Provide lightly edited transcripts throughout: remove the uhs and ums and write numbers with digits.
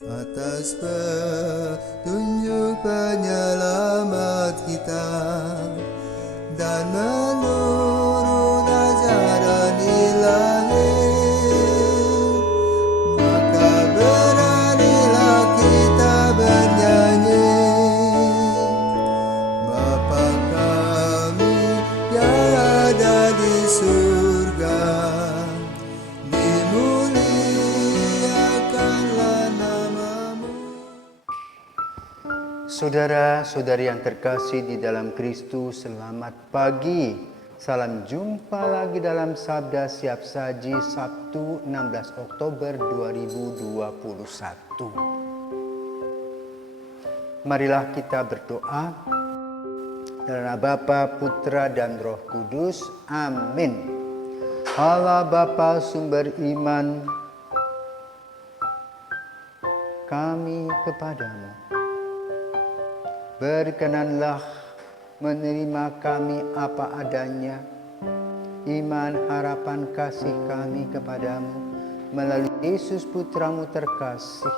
Atas petunjuk penyelamat kita dan menurut ajaran ilahi, maka beranilah kita bernyanyi. Bapa kami yang ada di surga, dimuliakanlah namamu. Saudara-saudari yang terkasih di dalam Kristus, selamat pagi. Salam jumpa lagi dalam Sabda Siap Saji Sabtu 16 Oktober 2021. Marilah kita berdoa. Dalam nama Bapa, Putra, dan Roh Kudus. Amin. Allah Bapa sumber iman kami kepadamu. Berkenanlah menerima kami apa adanya, iman, harapan, kasih kami kepadamu, melalui Yesus Putramu terkasih,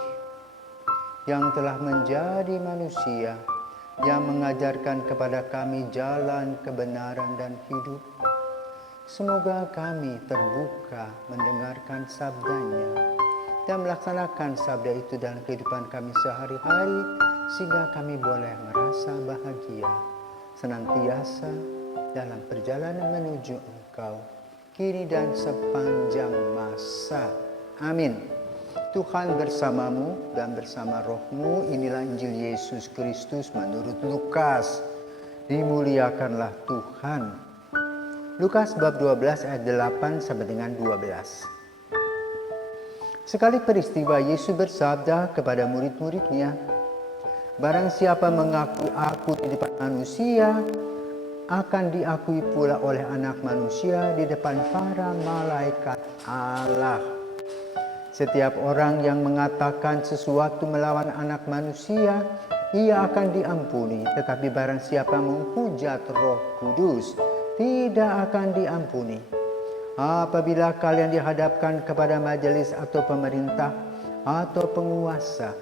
yang telah menjadi manusia, yang mengajarkan kepada kami jalan kebenaran dan hidup. Semoga kami terbuka mendengarkan sabdanya dan melaksanakan sabda itu dalam kehidupan kami sehari-hari, sehingga kami boleh merasa bahagia senantiasa dalam perjalanan menuju Engkau, kini dan sepanjang masa. Amin. Tuhan bersamamu dan bersama rohmu. Inilah Injil Yesus Kristus menurut Lukas. Dimuliakanlah Tuhan. Lukas bab 12 ayat 8 sampai dengan 12. Sekali peristiwa Yesus bersabda kepada murid-muridnya, "Barang siapa mengakui aku di depan manusia, akan diakui pula oleh Anak Manusia di depan para malaikat Allah. Setiap orang yang mengatakan sesuatu melawan Anak Manusia, ia akan diampuni. Tetapi barang siapa menghujat Roh Kudus, tidak akan diampuni. Apabila kalian dihadapkan kepada majelis atau pemerintah atau penguasa,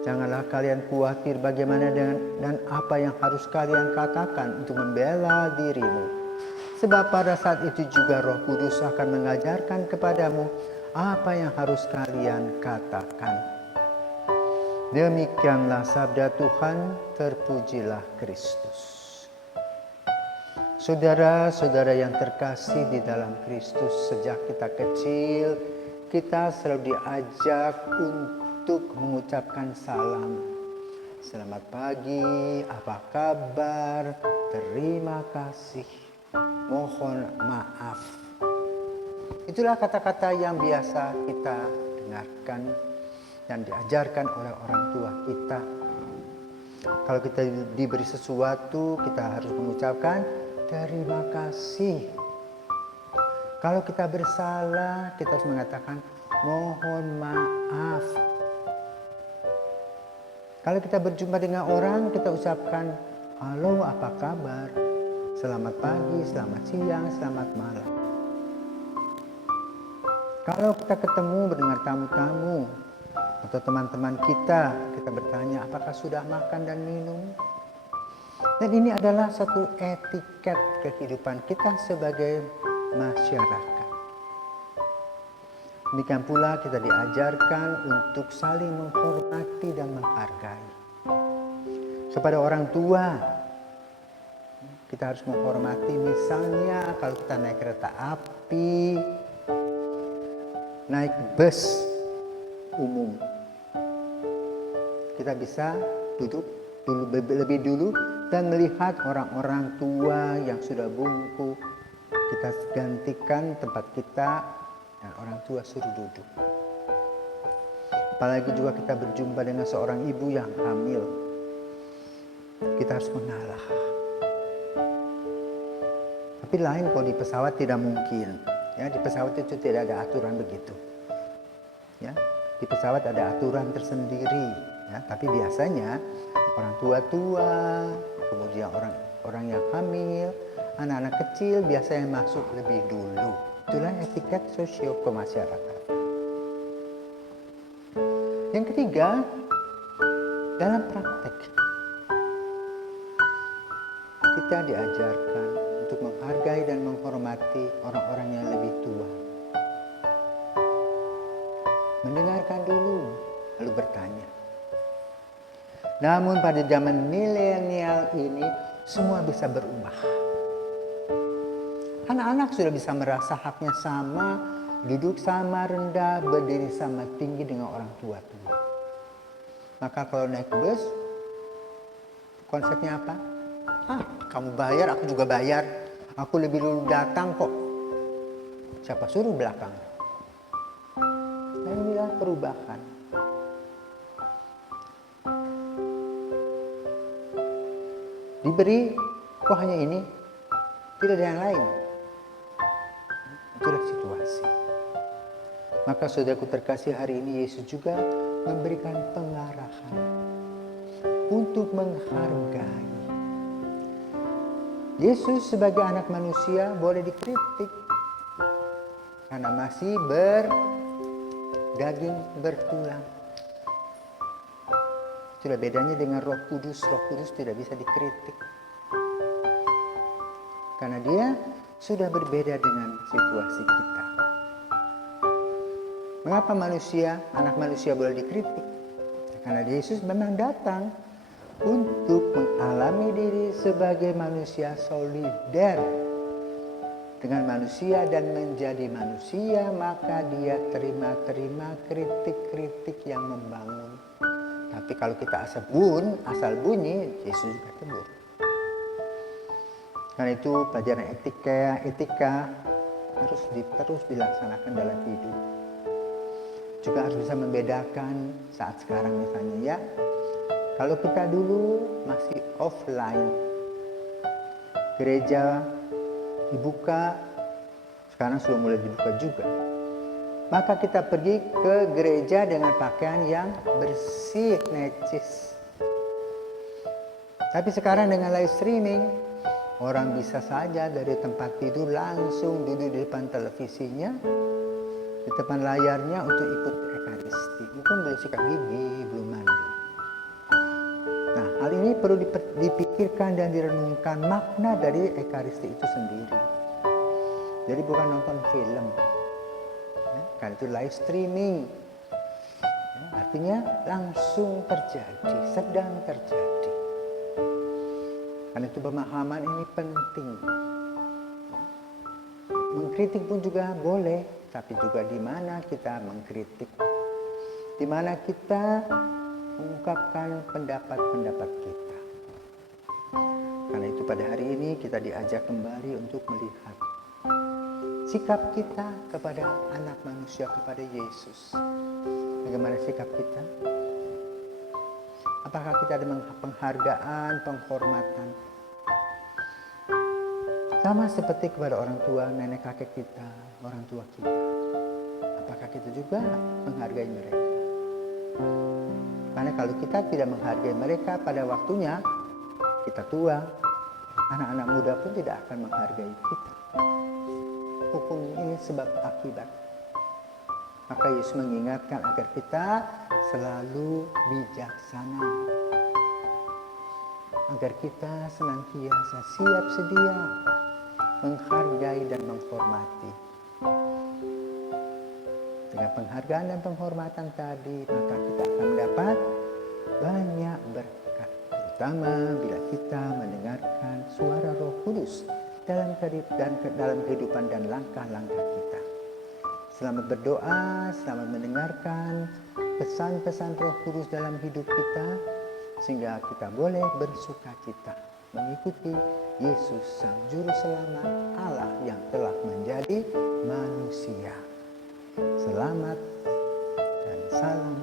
janganlah kalian khawatir bagaimana dan apa yang harus kalian katakan untuk membela dirimu. Sebab pada saat itu juga Roh Kudus akan mengajarkan kepadamu apa yang harus kalian katakan." Demikianlah sabda Tuhan, terpujilah Kristus. Saudara-saudara yang terkasih di dalam Kristus, sejak kita kecil, kita selalu diajak untuk mengucapkan salam. Selamat pagi, apa kabar, terima kasih, mohon maaf. Itulah kata-kata yang biasa kita dengarkan dan diajarkan oleh orang tua kita. Kalau kita diberi sesuatu, kita harus mengucapkan terima kasih. Kalau kita bersalah, kita harus mengatakan mohon maaf. Kalau kita berjumpa dengan orang, kita ucapkan halo, apa kabar, selamat pagi, selamat siang, selamat malam. Kalau kita ketemu dengan tamu-tamu atau teman-teman kita bertanya apakah sudah makan dan minum. Dan ini adalah satu etiket kehidupan kita sebagai masyarakat. Demikian pula kita diajarkan untuk saling menghormati dan menghargai. Kepada orang tua, kita harus menghormati, misalnya kalau kita naik kereta api, naik bus umum, kita bisa duduk lebih dulu dan melihat orang-orang tua yang sudah bungkuk. Kita gantikan tempat kita dan orang tua suruh duduk. Apalagi juga kita berjumpa dengan seorang ibu yang hamil, kita harus mengalah. Tapi lain kalau di pesawat tidak mungkin. Ya, di pesawat itu tidak ada aturan begitu. Ya, di pesawat ada aturan tersendiri. Ya, tapi biasanya orang tua-tua, kemudian orang yang hamil, anak-anak kecil biasanya masuk lebih dulu. Itulah etiket sosio kemasyarakatan. Yang ketiga, dalam praktek kita diajarkan untuk menghargai dan menghormati orang-orang yang lebih tua. Mendengarkan dulu, lalu bertanya. Namun pada zaman milenial ini semua bisa berubah. Anak-anak sudah bisa merasa haknya sama, duduk sama rendah, berdiri sama tinggi dengan orang tua-tua. Maka kalau naik bus, konsepnya apa? Kamu bayar, aku juga bayar. Aku lebih dulu datang kok. Siapa suruh belakang? Nah, inilah perubahan. Diberi, kok hanya ini? Tidak ada yang lain. Itulah situasi. Maka saudaraku terkasih, hari ini Yesus juga memberikan pengarahan untuk menghargai. Yesus sebagai anak manusia boleh dikritik karena masih berdaging bertulang. Itulah bedanya dengan Roh Kudus. Roh Kudus tidak bisa dikritik karena dia sudah berbeda dengan situasi kita. Mengapa anak manusia boleh dikritik? Karena Yesus memang datang untuk mengalami diri sebagai manusia solider dengan manusia dan menjadi manusia, maka dia terima kritik-kritik yang membangun. Tapi kalau kita asal bunyi, Yesus juga tegur. Karena itu pelajaran etika harus terus dilaksanakan dalam hidup. Juga harus bisa membedakan saat sekarang misalnya ya. Kalau kita dulu masih offline, gereja dibuka, sekarang sudah mulai dibuka juga. Maka kita pergi ke gereja dengan pakaian yang bersih, necis. Tapi sekarang dengan live streaming, orang bisa saja dari tempat tidur langsung duduk di depan televisinya, di depan layarnya untuk ikut Ekaristi. Mungkin belum sikat gigi, belum mandi. Nah, hal ini perlu dipikirkan dan direnungkan makna dari Ekaristi itu sendiri. Jadi bukan nonton film, kan itu live streaming. Artinya langsung terjadi, sedang terjadi. Karena itu pemahaman ini penting. Mengkritik pun juga boleh, tapi juga di mana kita mengkritik, di mana kita mengungkapkan pendapat-pendapat kita. Karena itu pada hari ini kita diajak kembali untuk melihat sikap kita kepada anak manusia, kepada Yesus. Bagaimana sikap kita? Apakah kita ada penghargaan, penghormatan? Sama seperti kepada orang tua, nenek kakek kita, orang tua kita. Apakah kita juga menghargai mereka? Karena kalau kita tidak menghargai mereka pada waktunya, kita tua, anak-anak muda pun tidak akan menghargai kita. Hukum ini sebab akibat. Maka Yesus mengingatkan agar kita selalu bijaksana. Agar kita senantiasa siap sedia menghargai dan menghormati. Dengan penghargaan dan penghormatan tadi, maka kita akan mendapat banyak berkat. Terutama bila kita mendengarkan suara Roh Kudus dalam kehidupan dan langkah-langkah kita. Selamat berdoa, selamat mendengarkan pesan-pesan Roh Kudus dalam hidup kita, sehingga kita boleh bersukacita mengikuti Yesus Sang Juru Selamat Allah yang telah menjadi manusia. Selamat dan salam